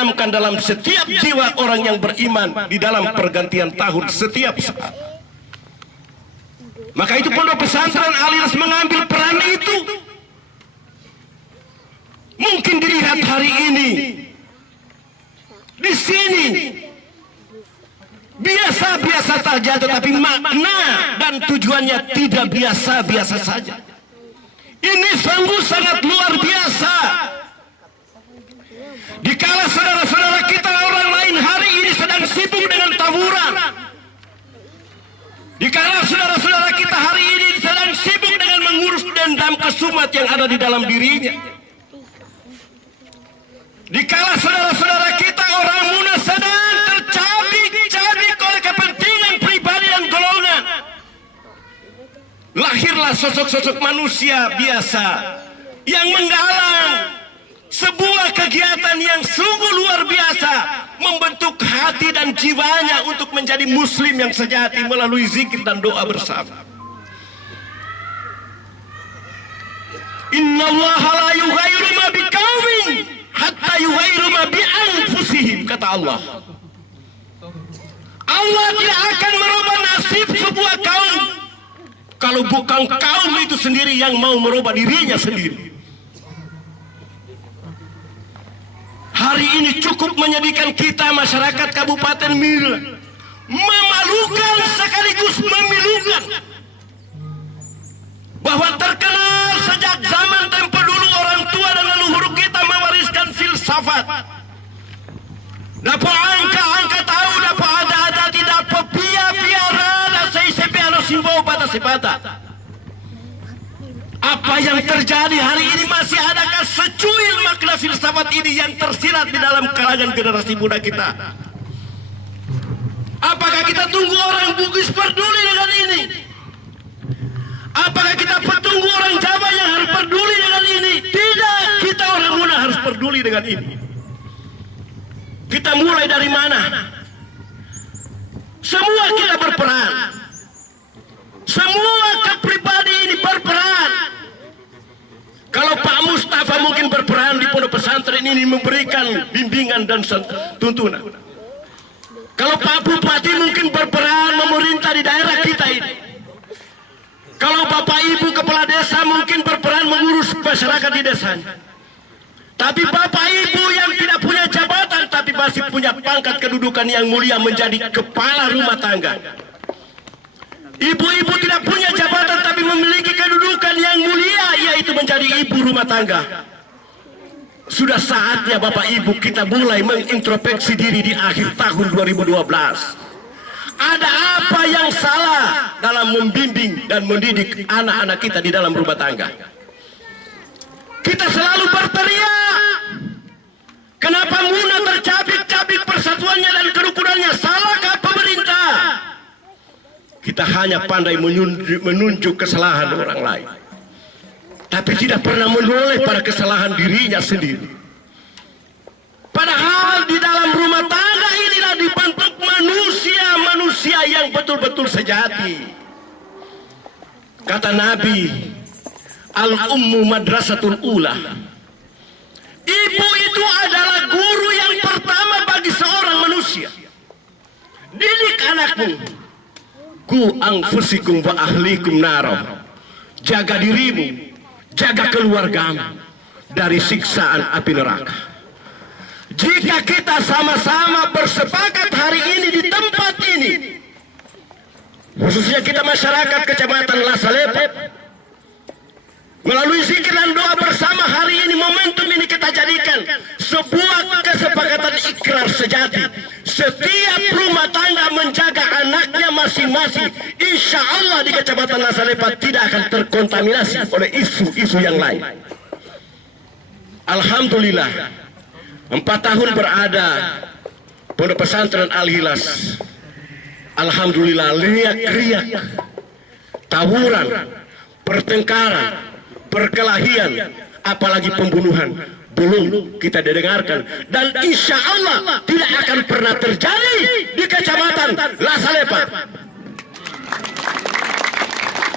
ditanamkan dalam setiap jiwa orang yang beriman di dalam pergantian tahun setiap saat. Maka itu Pondok Pesantren Al-Ikhlas mengambil peran itu. Mungkin dilihat hari ini di sini biasa-biasa saja, tetapi makna dan tujuannya tidak biasa-biasa saja. Ini sungguh sangat luar biasa. Dikala saudara-saudara kita orang lain hari ini sedang sibuk dengan tawuran, dikala saudara-saudara kita hari ini sedang sibuk dengan mengurus dendam kesumat yang ada di dalam dirinya, dikala saudara-saudara kita orang muda sedang tercabik-cabik oleh kepentingan pribadi dan golongan, lahirlah sosok-sosok manusia biasa yang menggalang sebuah kegiatan yang sungguh luar biasa, membentuk hati dan jiwanya untuk menjadi muslim yang sejati melalui zikir dan doa bersama. Innallaha la yughayyiru ma biqaumin hatta yughayyiru ma bi anfusihim, kata Allah. Allah tidak akan merubah nasib sebuah kaum kalau bukan kaum itu sendiri yang mau merubah dirinya sendiri. Hari ini cukup menyedihkan kita masyarakat Kabupaten Mila, memalukan sekaligus memilukan, bahwa terkenal sejak zaman tempo dulu orang tua dan leluhur kita mewariskan filsafat. Dapat angka tahu, dapat ada tidak pia-piara, dan saya harus simbol batas sepata. Apa yang terjadi hari ini, masih adakah secuil makna filsafat ini yang tersirat di dalam kalangan generasi muda kita? Apakah kita tunggu orang Bugis peduli dengan ini? Apakah kita tunggu orang Jawa yang harus peduli dengan ini? Tidak, kita orang muda harus peduli dengan ini. Kita mulai dari mana? Semua kita berperan. Semua kepribadi ini berperan. Kalau Pak Mustafa mungkin berperan di pondok pesantren ini memberikan bimbingan dan tuntunan. Kalau Pak Bupati mungkin berperan memerintah di daerah kita ini. Kalau Bapak Ibu Kepala Desa mungkin berperan mengurus masyarakat di desanya. Tapi Bapak Ibu yang tidak punya jabatan tapi masih punya pangkat kedudukan yang mulia menjadi kepala rumah tangga. Ibu-ibu tidak punya jabatan tapi memiliki kedudukan yang mulia, yaitu menjadi ibu rumah tangga. Sudah saatnya Bapak Ibu kita mulai mengintrospeksi diri di akhir tahun 2012. Ada apa yang salah dalam membimbing dan mendidik anak-anak kita di dalam rumah tangga? Kita selalu berteriak, kenapa Muna tercabik-cabik persatuannya dan kerukunannya? Salahkah pemerintah? Kita hanya pandai menunjuk kesalahan orang lain, tapi tidak pernah menoleh pada kesalahan dirinya sendiri. Padahal di dalam rumah tangga inilah dibentuk manusia yang betul-betul sejati. Kata Nabi, al-ummu madrasatul ula. Ibu itu adalah guru yang pertama bagi seorang manusia. Didik anakmu. Ku anfusikum wa ahlikum naro. Jaga dirimu, jaga keluargamu dari siksaan api neraka. Jika kita sama-sama bersepakat hari ini di tempat ini, khususnya kita masyarakat Kecamatan Lasalepa, melalui zikir dan doa bersama hari ini, momentum ini kita jadikan sebuah kesepakatan ikrar sejati. Setiap rumah tangga menjaga anaknya masing-masing, insya Allah di Kecamatan Lasalepa tidak akan terkontaminasi oleh isu-isu yang lain. Alhamdulillah, 4 tahun berada Pondok Pesantren Al-Ikhlas, alhamdulillah, riak-riak tawuran, pertengkaran, perkelahian, apalagi pembunuhan belum kita dengarkan, dan insya Allah tidak akan pernah terjadi di Kecamatan Lasalepa.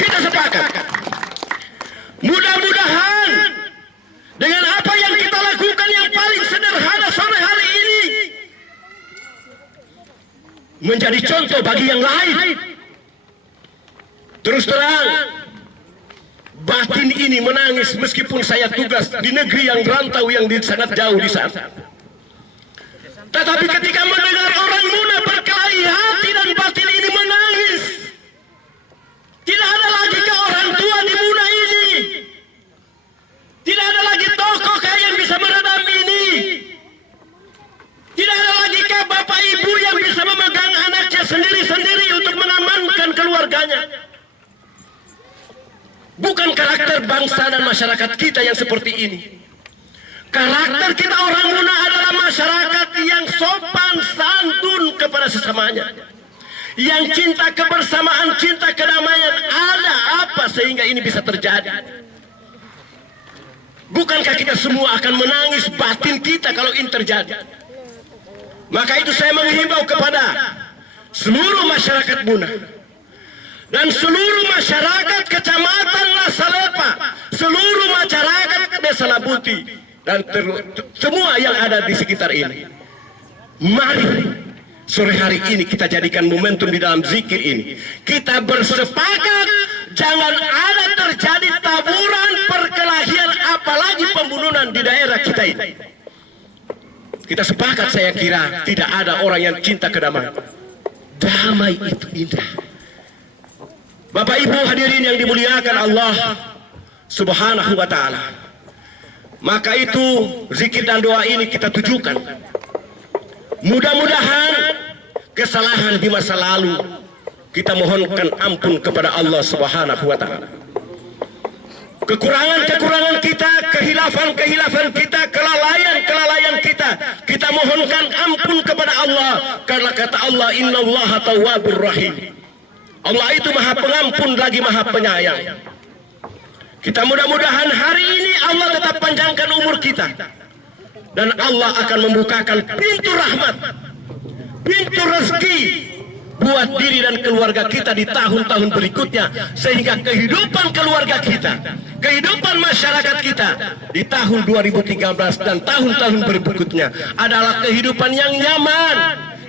Kita sepakat, mudah-mudahan dengan apa yang kita lakukan yang paling sederhana sore hari ini, menjadi contoh bagi yang lain. Terus terang, batin ini menangis meskipun saya tugas di negeri yang rantau yang sangat jauh di sana. Tetapi ketika mendengar orang Muna berkelahi, hati dan batin ini menangis. Tidak ada lagi ke orang tua di Muna ini. Tidak ada lagi tokoh yang bisa meredam ini. Tidak ada lagi ke bapak ibu yang bisa memegang anaknya sendiri-sendiri untuk mengamankan keluarganya. Bukan karakter bangsa dan masyarakat kita yang seperti ini. Karakter kita orang Muna adalah masyarakat yang sopan santun kepada sesamanya. Yang cinta kebersamaan, cinta kedamaian. Ada apa sehingga ini bisa terjadi? Bukankah kita semua akan menangis batin kita kalau ini terjadi? Maka itu saya menghimbau kepada seluruh masyarakat Muna dan seluruh masyarakat Kecamatan Lasalepa, seluruh masyarakat Desa Labuti, dan semua yang ada di sekitar ini. Mari sore hari ini kita jadikan momentum di dalam zikir ini. Kita bersepakat jangan ada terjadi taburan, perkelahian, apalagi pembunuhan di daerah kita ini. Kita sepakat, saya kira tidak ada orang yang cinta kedamaian. Damai itu indah. Bapak Ibu hadirin yang dimuliakan Allah Subhanahu wa ta'ala. Maka itu zikir dan doa ini kita tujukan. Mudah-mudahan kesalahan di masa lalu kita mohonkan ampun kepada Allah Subhanahu wa ta'ala. Kekurangan-kekurangan kita, kehilafan-kehilafan kita, kelalaian-kelalaian kita mohonkan ampun kepada Allah. Karena kata Allah, innallaha tawwabur rahim. Allah itu maha pengampun lagi maha penyayang. Kita mudah-mudahan hari ini Allah tetap panjangkan umur kita. Dan Allah akan membukakan pintu rahmat, pintu rezeki buat diri dan keluarga kita di tahun-tahun berikutnya. Sehingga kehidupan keluarga kita, kehidupan masyarakat kita di tahun 2013 dan tahun-tahun berikutnya adalah kehidupan yang nyaman,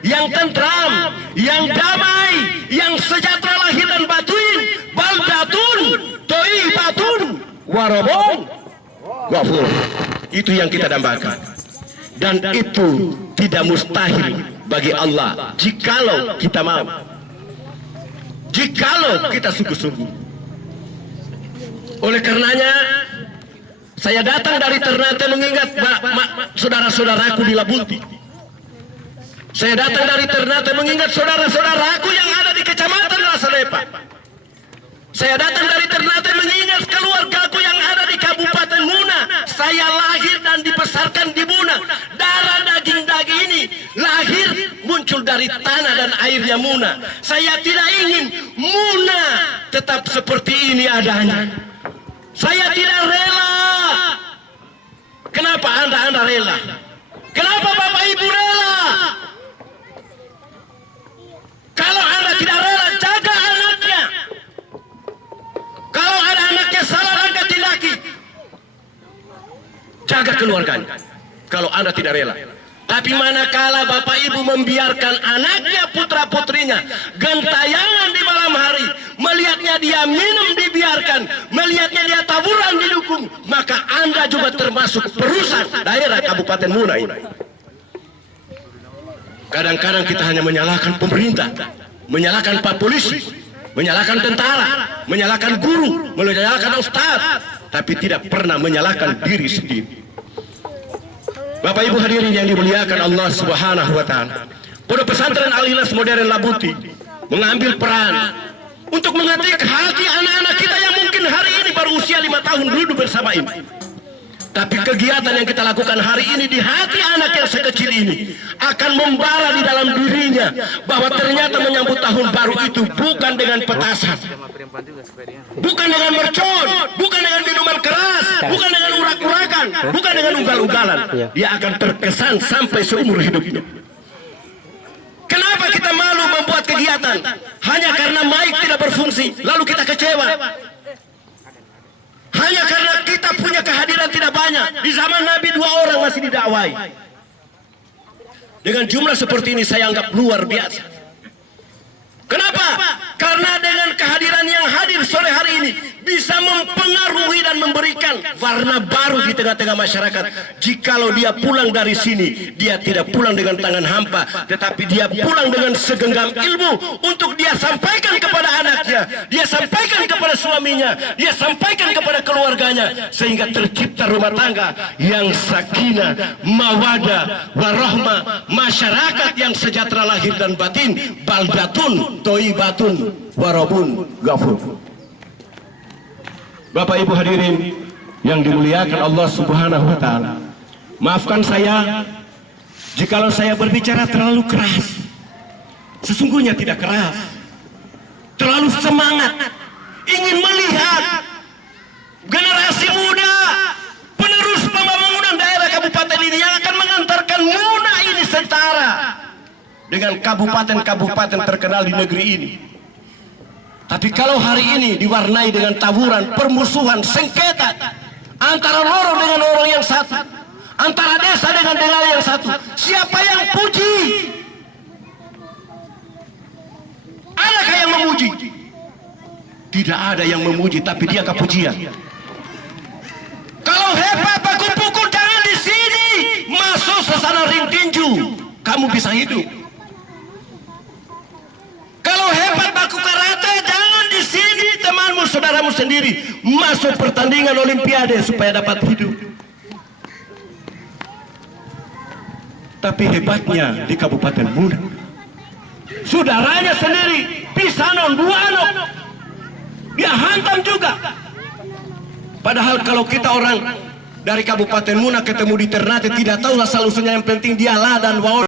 yang tentram, yang damai, yang sejahtera lahir dan batin. Baldatun thayyibatun wa rabbun ghafur. Itu yang kita dambakan. Dan itu tidak mustahil bagi Allah jikalau kita mau, jikalau kita sungguh-sungguh. Oleh karenanya saya datang dari Ternate mengingat saudara-saudaraku di Labuti. Saya datang dari Ternate mengingat saudara-saudaraku yang ada di Kecamatan Lasalepa. Saya datang dari Ternate mengingat keluargaku yang ada di Kabupaten Muna. Saya lahir dan dibesarkan di Muna. Darah daging-daging ini lahir muncul dari tanah dan airnya Muna. Saya tidak ingin Muna tetap seperti ini adanya. Saya tidak rela. Kenapa Anda rela? Kenapa Bapak Ibu rela? Kalau Anda tidak rela, jaga anaknya. Kalau ada anaknya salah langkah tindaki, jaga keluarganya. Kalau Anda tidak rela. Tapi manakala Bapak Ibu membiarkan anaknya, putra putrinya gentayangan di malam hari, melihatnya dia minum dibiarkan, melihatnya dia taburan didukung, maka Anda juga termasuk perusak daerah Kabupaten Muna ini. Kadang-kadang kita hanya menyalahkan pemerintah, menyalahkan Pak Polisi, menyalahkan tentara, menyalahkan guru, menyalahkan ustaz, tapi tidak pernah menyalahkan diri sendiri. Bapak Ibu hadirin yang dimuliakan Allah Subhanahu wa ta'ala. Pondok Pesantren Al-Ikhlas Modern Labuti mengambil peran untuk mengetik hati anak-anak kita yang mungkin hari ini baru usia 5 tahun duduk bersama ini. Tapi kegiatan yang kita lakukan hari ini di hati anak yang sekecil ini akan membara di dalam dirinya bahwa ternyata menyambut tahun baru itu bukan dengan petasan, bukan dengan mercon, bukan dengan minuman keras, bukan dengan urak-urakan, bukan dengan ugal-ugalan. Dia akan terkesan sampai seumur hidupnya. Kenapa kita malu membuat kegiatan? Hanya karena mic tidak berfungsi, lalu kita kecewa. Hanya karena kita punya kehadiran tidak banyak. Di zaman Nabi 2 orang masih didakwai. Dengan jumlah seperti ini saya anggap luar biasa. kehadiran yang hadir sore hari ini bisa mempengaruhi dan memberikan warna baru di tengah-tengah masyarakat. Jikalau dia pulang dari sini, dia tidak pulang dengan tangan hampa, tetapi dia pulang dengan segenggam ilmu untuk dia sampaikan kepada anaknya, dia sampaikan kepada suaminya, dia sampaikan kepada keluarganya, sehingga tercipta rumah tangga yang sakinah, mawadah, warahmah, masyarakat yang sejahtera lahir dan batin, baldatun, toibatun, warabun, ghafur. Bapak Ibu hadirin yang dimuliakan Allah Subhanahu wa taala, maafkan saya jikalau saya berbicara terlalu keras. Sesungguhnya tidak keras, terlalu semangat ingin melihat generasi muda penerus pembangunan daerah kabupaten ini yang akan mengantarkan Muna ini setara dengan kabupaten-kabupaten terkenal di negeri ini. Tapi kalau hari ini diwarnai dengan tawuran, permusuhan, sengketa antara lorong dengan lorong yang satu, antara desa dengan desa yang satu, siapa yang puji? Adakah yang memuji? Tidak ada yang memuji, tapi dia kepujian. Kalau hebat baku pukul jangan di sini, masuk sesana ring tinju, kamu bisa hidup. Kalau hebat baku karate jangan di sini, temanmu saudaramu sendiri masuk pertandingan olimpiade supaya dapat hidup. Tapi hebatnya di Kabupaten Muna, saudaranya sendiri Pisanon Buano dia hantam juga. Padahal kalau kita orang dari Kabupaten Muna ketemu di Ternate tidak tahu asal usulnya, yang penting dia ladan wawan.